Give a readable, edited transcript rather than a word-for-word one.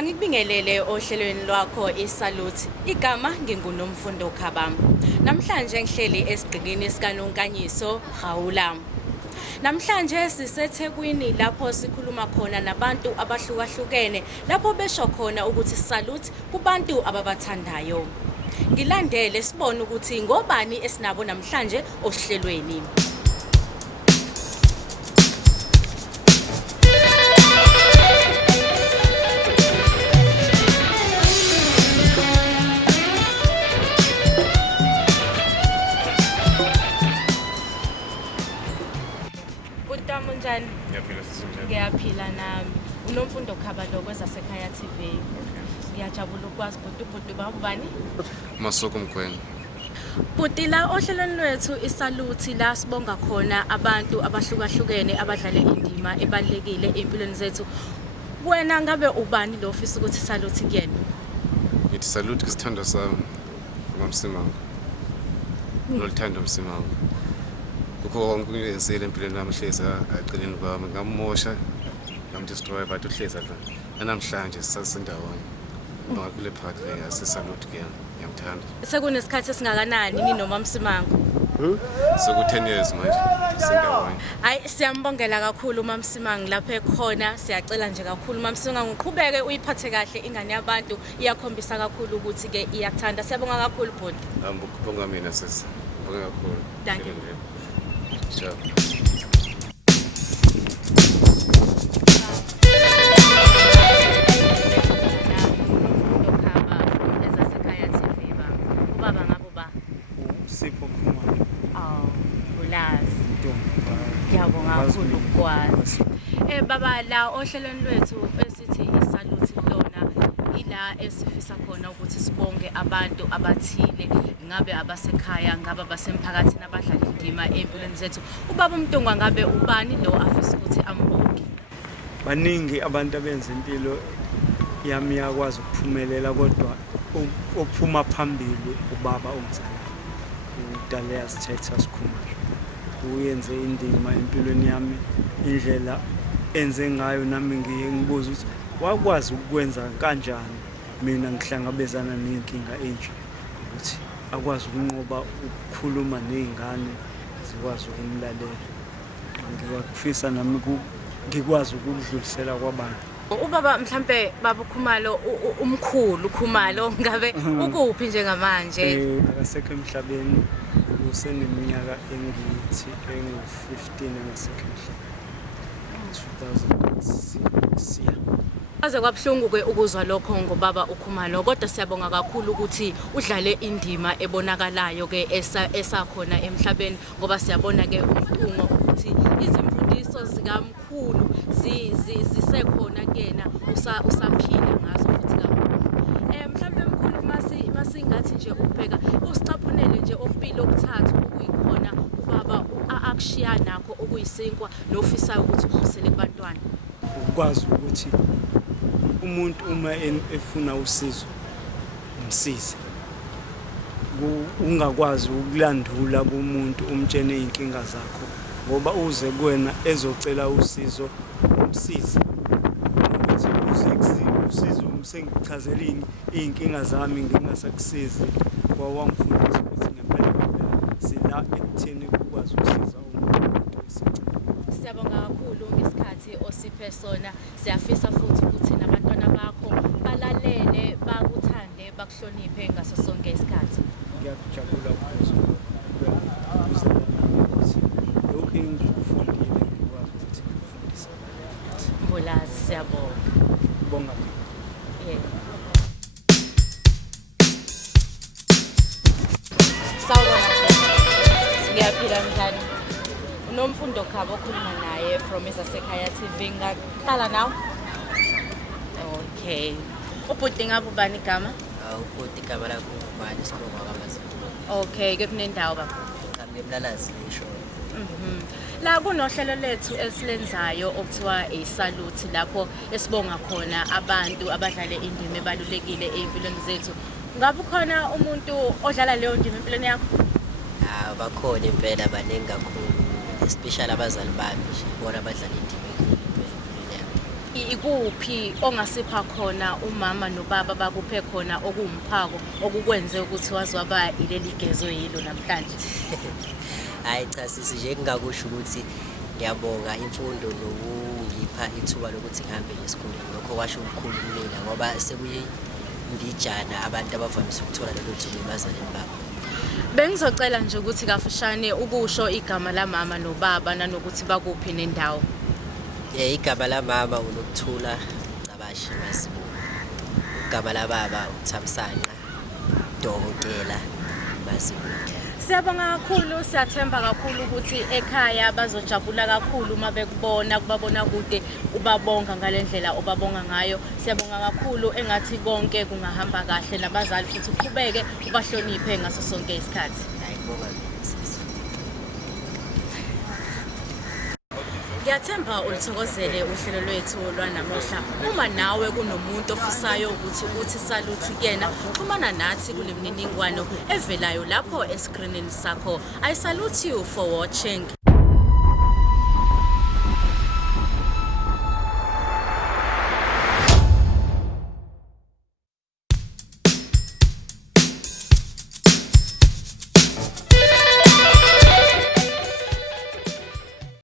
Angikubingelele ohlelweni lwakho isaluthi. Igama nginguNomfundo Khabamba. Namhlanje ngihleli esigqikini sikaNonkanyiso Gawula. Namhlanje siseThekwini lapho sikhuluma khona nabantu abahlukahlukene lapho besho khona ukuthi salute kubantu ababathandayo. Ngilandele sibone ukuthi ngobani esinabo namhlanje ohlelweni. Njani? Ngiyaphila nami. Unomfundo Khabamba kwezasekhaya TV. Ngiyajabula ukwazi bhuti babani? Masuku mkhwena. Bhuti la ohlelweni lwethu isaluthi la sibonga khona abantu abahlukahlukene abadlale indima ebalekile empilweni zethu. Wena ngabe ubani lo ofisa ukuthi saluthi kuyena? Ngithi salute kusithando sami ngomsimango. Lolithando umsimango. Kukho konke engiyenzile empilweni nami hlezi aqineni kwami ngamosha ngamdestroy but uhlezi la nanamhlanje sisasindawonye ngakule part le yasisalute kuyena ngiyamthanda. Sekunesikhathi esingakanani ninoma Msimango? Soku 10 years manje sindawonye. Hayi siyambongela kakhulu uMamsimango lapha ekhona siyacela nje kakhulu uMamsimango uqhubeke uyiphathe kahle ingane yabantu iyakhombisa kakhulu ukuthi ke iyakuthanda. Siyabonga kakhulu bhuti. Ngibonga mina sisi. Ngibonga kakhulu. Thank you. Sure. Baba la ohlelweni lwethu esithi isaluthi lona ila esifisa khona ukuthi sibonge abantu abathile ngabe abasekhaya ngabe abasemphakathini abadlala indima empilweni zethu. Ubaba uMntungwa ngabe ubani lo afisa ukuthi ambonge? Baningi abantu abenza impilo yami yakwazi ukuphumelela kodwa ophuma phambili ubaba ongizalayo uDaleya Sithetha Sikhumalo. Uyenze indima empilweni yami indlela enze ngayo nami ngibuza ukuthi wakwazi ukwenza kanjani mina ngihlangabezana nenkinga enje ukuthi akwazi ukunqoba ukukhuluma nezingane zikwazi ukumlalela. Ngiyakufisa nami ngikwazi ukudlulisela kwabantu. Ubaba mhlambe baba Khumalo umkhulu Khumalo ngabe ukuphi njengamanje? Akasekho emhlabeni useneminyaka engithi engu-15 engasekho emhlabeni. 2006. Aze kwabhlungu ke ukuzwa lokho ngobaba uKhumalo kodwa siyabonga kakhulu ukuthi udlale indima ebonakalayo ke esakhona emhlabeni ngoba siyabona ke uMntungwa ukuthi izimfundiso zikamkhulu zisekhona kuyena usaphila ngazo futhi kakhulu. Mhlambe mkhulu masingathi nje ukubheka usicaphunele nje impilo okuthathu okuyikhona ubaba akushiya nakho okuyisinkwa nofisayo ukuthi ubusele kubantwana. Ukwazi ukuthi umuntu uma efuna usizo umsize. Ungakwazi ukulandula kumuntu umtshene inkinga zakho ngoba uze kuwena ezocela usizo umsize. Ukuthi usizo umsengichazela inkinga zami ngingasakusizi kwawangifundisa ukuthi ngempela sila ekutheni ukwazi ukusiza umuntu wesicelo. Siyabonga kakhulu ngesikhathi osiphe sona. Siyafisa futhi ukuthi nabantwana bakho balalele bakuthande bakuhloniphe ngaso sonke isikhathi. Ngiyajabula ukuthi lokho engikufundile ngikwazi ukuthi ngifundise abantu. Mbulazi siyabonga. Ngibonga. Ngiyaphila njani? Unomfundo Khabamba okhuluma naye from izasekhaya TV. Ngaqala nawe? Okay. Ubhuti ngabe ubani igama? Ubhuti igama lakho ubani sibonga kaMasimu. Okay, ke kunendawo baba. Ngemlalazi lisho. La kunohlelo lethu esilenzayo okuthiwa isaluthi lapho esibonga khona abantu abadlale indima ebalulekile empilweni zethu. Ngabe khona umuntu odlala leyo ndima empilweni yakho? Bakhona impela baningi kakhulu especially abazali bami bona abadlala indima enkulu empilweni yami. ikuphi ongasipha khona umama nobaba bakuphe khona okuwumphako okukwenze ukuthi wazwaba ileli gezo yilo namhlanje? Hayi cha sisi nje ngingakusho ukuthi ngiyabonga imfundo nokungipha ithuba lokuthi ngihambe esikoleni. Lokho kwasho ukukhulu kumina ngoba sekuyindijana abantu abavamise ukuthola lelo thuba ebazalini babo. Bengizocela nje ukuthi kafushane ukusho igama la mama nobaba nanokuthi bakuphi nendawo. Igama la mama uNokuthula Cabashi Masibu. Igama la baba uThamsanqa Dokotela Masibu. Siyabonga kakhulu, siyathemba kakhulu ukuthi ekhaya bazojabula kakhulu uma bekubona kubabona kude ubabonga ngalendlela obabonga ngayo. Siyabonga kakhulu engathi konke kungahamba kahle nabazali futhi uqhubeke ubahloniphe ngaso sonke isikhathi. Ayibonga sisi. Ngiyathemba ulithokozele uhlelo lwethu lwanamuhla. Uma nawe kunomuntu ofisayo ukuthi uthi saluthi kuyena, xhumana nathi kule mininingwane evelayo lapho escreenini sakho. I salute you for watching.